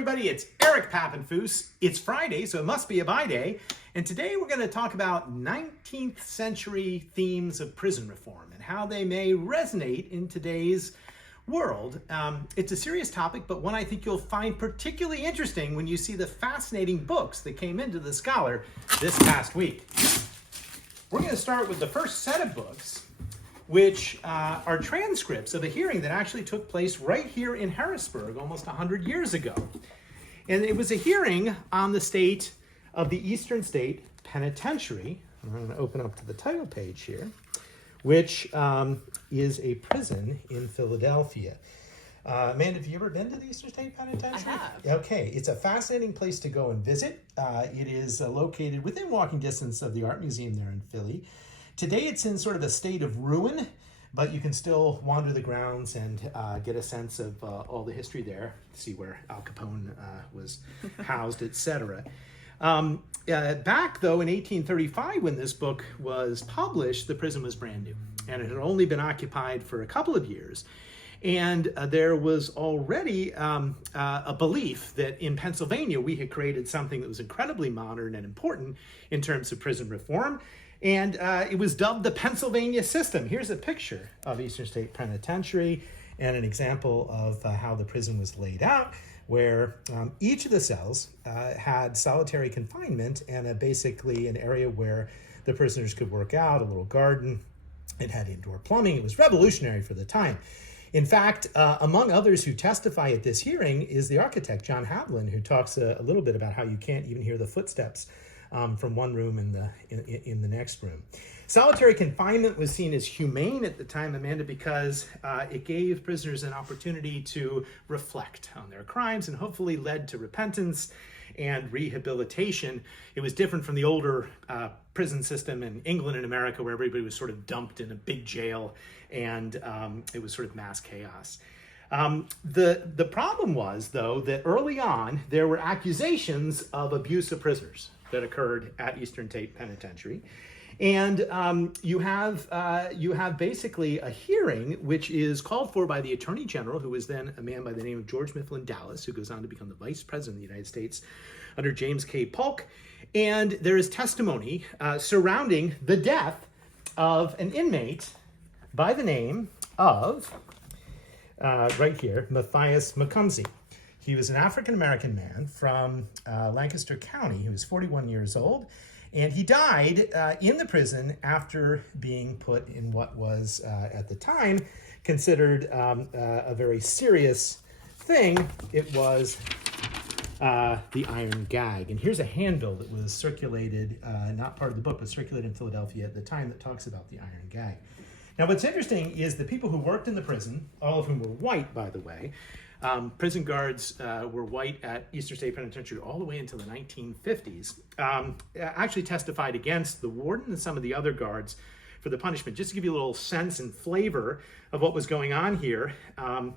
everybody, it's Eric Papenfuse. It's Friday, so it must be a bye day. And today we're going to talk about 19th century themes of prison reform and how they may resonate in today's world. It's a serious topic, but one I think you'll find particularly interesting when you see the fascinating books that came into the Scholar this past week. We're going to start with the first set of books, which are transcripts of a hearing that actually took place right here in Harrisburg almost 100 years ago. And it was a hearing on the state of the Eastern State Penitentiary. I'm going to open up to the title page here, which is a prison in Philadelphia. Amanda, have you ever been to the Eastern State Penitentiary? I have. Okay, it's a fascinating place to go and visit. It is located within walking distance of the Art Museum there in Philly. Today it's in sort of a state of ruin, but you can still wander the grounds and get a sense of all the history there, see where Al Capone was housed, etc. Back, though, in 1835, when this book was published, the prison was brand new, and it had only been occupied for a couple of years. And there was already a belief that in Pennsylvania we had created something that was incredibly modern and important in terms of prison reform. And it was dubbed the Pennsylvania system. Here's a picture of Eastern State Penitentiary and an example of how the prison was laid out, where each of the cells had solitary confinement and basically an area where the prisoners could work out, a little garden. It had indoor plumbing. It was revolutionary for the time. In fact, among others who testify at this hearing is the architect, John Havlin, who talks a little bit about how you can't even hear the footsteps from one room in the next room. Solitary confinement was seen as humane at the time, Amanda, because it gave prisoners an opportunity to reflect on their crimes and hopefully led to repentance and rehabilitation. It was different from the older prison system in England and America, where everybody was sort of dumped in a big jail and it was sort of mass chaos. The problem was, though, that early on there were accusations of abuse of prisoners that occurred at Eastern State Penitentiary. And you have basically a hearing which is called for by the Attorney General, who was then a man by the name of George Mifflin Dallas, who goes on to become the Vice President of the United States under James K. Polk. And there is testimony surrounding the death of an inmate by the name of, right here, Matthias Macumsey. He was an African-American man from Lancaster County. He was 41 years old, and he died in the prison after being put in what was, at the time, considered a very serious thing. It was the iron gag. And here's a handbill that was circulated, not part of the book, but circulated in Philadelphia at the time, that talks about the iron gag. Now, what's interesting is the people who worked in the prison, all of whom were white, by the way, prison guards were white at Eastern State Penitentiary all the way until the 1950s, actually testified against the warden and some of the other guards for the punishment. Just to give you a little sense and flavor of what was going on here,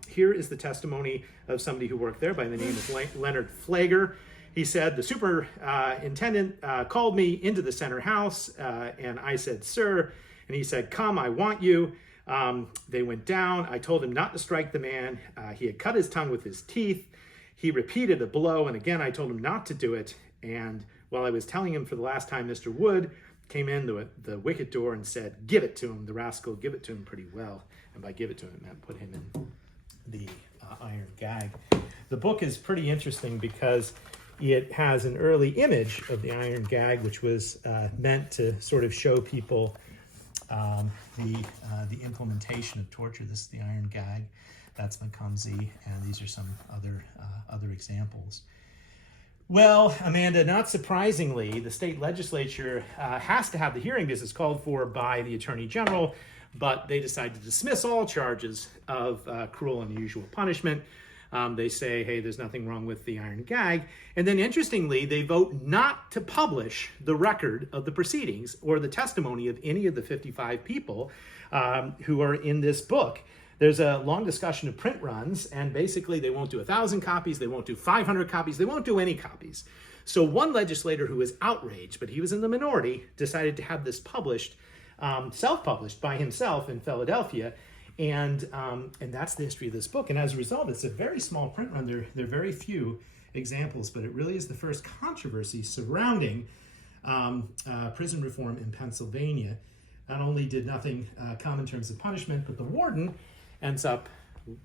here is the testimony of somebody who worked there by the name of Leonard Flager. He said, "The superintendent called me into the center house, and I said, 'Sir,' and he said, 'Come, I want you.' They went down. I told him not to strike the man. He had cut his tongue with his teeth. He repeated a blow, and again I told him not to do it. And while I was telling him for the last time, Mr. Wood came in the wicket door and said, 'Give it to him, the rascal, give it to him pretty well.' And by give it to him, it meant put him in the iron gag." The book is pretty interesting because it has an early image of the iron gag, which was meant to sort of show people the implementation of torture. This is the iron gag. That's Macumsey, and these are some other examples. Well, Amanda, not surprisingly, the state legislature has to have the hearing because it's called for by the Attorney General, but they decide to dismiss all charges of cruel and unusual punishment. They say, hey, there's nothing wrong with the iron gag. And then interestingly, they vote not to publish the record of the proceedings or the testimony of any of the 55 people who are in this book. There's a long discussion of print runs, and basically they won't do 1,000 copies, they won't do 500 copies, they won't do any copies. So one legislator who was outraged, but he was in the minority, decided to have this published, self-published by himself in Philadelphia. And that's the history of this book. And as a result, it's a very small print run. There are very few examples, but it really is the first controversy surrounding prison reform in Pennsylvania. Not only did nothing come in terms of punishment, but the warden ends up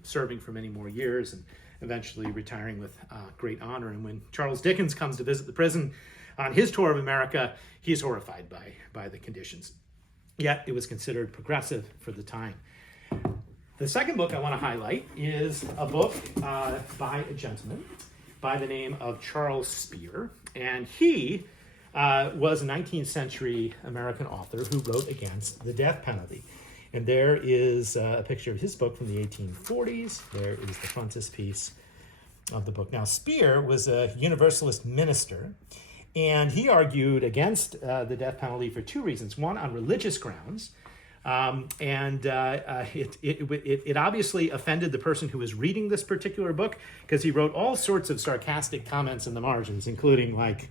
serving for many more years and eventually retiring with great honor. And when Charles Dickens comes to visit the prison on his tour of America, he's horrified by the conditions. Yet it was considered progressive for the time. The second book I want to highlight is a book by a gentleman by the name of Charles Spear. And he was a 19th century American author who wrote against the death penalty. And there is a picture of his book from the 1840s. There is the frontispiece of the book. Now, Spear was a Universalist minister, and he argued against the death penalty for two reasons. One, on religious grounds, it obviously offended the person who was reading this particular book, because he wrote all sorts of sarcastic comments in the margins, including like,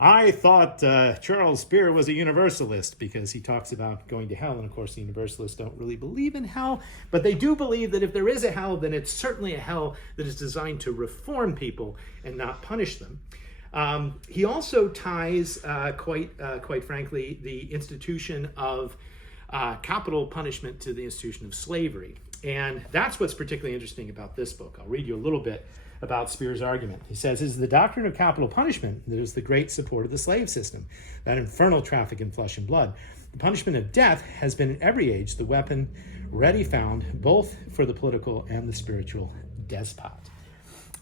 I thought Charles Spear was a Universalist, because he talks about going to hell. And of course, the Universalists don't really believe in hell, but they do believe that if there is a hell, then it's certainly a hell that is designed to reform people and not punish them. He also ties, quite frankly, the institution of capital punishment to the institution of slavery. And that's what's particularly interesting about this book. I'll read you a little bit about Spear's argument. He says, "It is the doctrine of capital punishment that is the great support of the slave system, that infernal traffic in flesh and blood. The punishment of death has been in every age the weapon ready found, both for the political and the spiritual despot."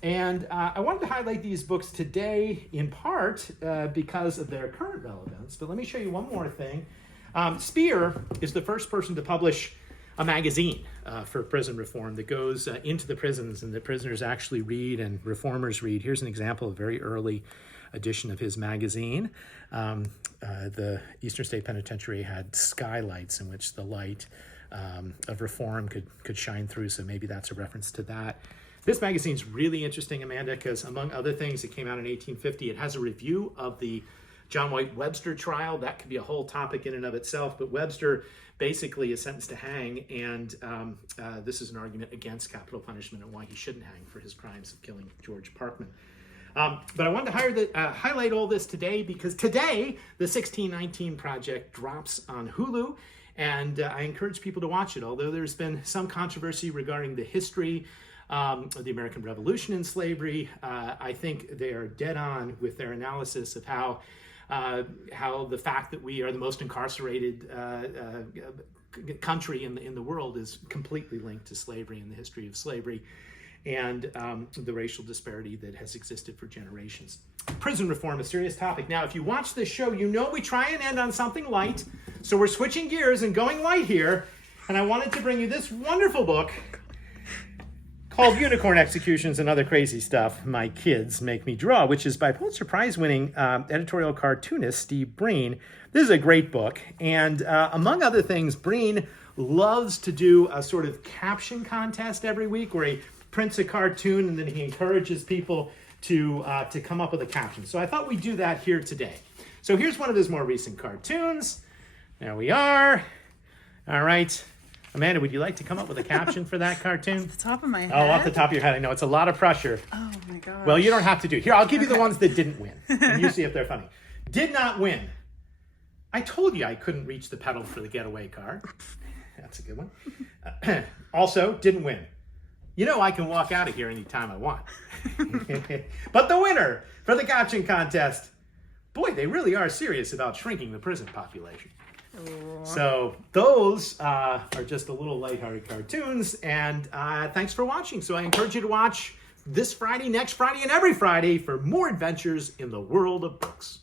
And I wanted to highlight these books today in part because of their current relevance, but let me show you one more thing. Spear is the first person to publish a magazine for prison reform that goes into the prisons and the prisoners actually read and reformers read. Here's an example of a very early edition of his magazine. The Eastern State Penitentiary had skylights in which the light of reform could shine through, so maybe that's a reference to that. This magazine's really interesting, Amanda, because among other things, it came out in 1850. It has a review of the John White Webster trial. That could be a whole topic in and of itself, but Webster basically is sentenced to hang, and this is an argument against capital punishment and why he shouldn't hang for his crimes of killing George Parkman. But I wanted to highlight all this today because today the 1619 Project drops on Hulu, and I encourage people to watch it. Although there's been some controversy regarding the history of the American Revolution and slavery, I think they are dead on with their analysis of how the fact that we are the most incarcerated country in the world is completely linked to slavery and the history of slavery and the racial disparity that has existed for generations. Prison reform, a serious topic. Now, if you watch this show, you know we try and end on something light, so we're switching gears and going light here, and I wanted to bring you this wonderful book called Unicorn Executions and Other Crazy Stuff My Kids Make Me Draw, which is by Pulitzer Prize-winning editorial cartoonist Steve Breen. This is a great book, and among other things, Breen loves to do a sort of caption contest every week where he prints a cartoon and then he encourages people to come up with a caption. So I thought we'd do that here today. So here's one of his more recent cartoons. There we are. All right. Amanda, would you like to come up with a caption for that cartoon? Off the top of my head? Oh, off the top of your head. I know it's a lot of pressure. Oh my gosh. Well, you don't have to do. Here, I'll give you the ones that didn't win. And you see if they're funny. Did not win. I told you I couldn't reach the pedal for the getaway car. That's a good one. Also, didn't win. You know I can walk out of here anytime I want. But the winner for the caption contest, boy, they really are serious about shrinking the prison population. So those are just a little lighthearted cartoons, and thanks for watching. So I encourage you to watch this Friday, next Friday, and every Friday for more adventures in the world of books.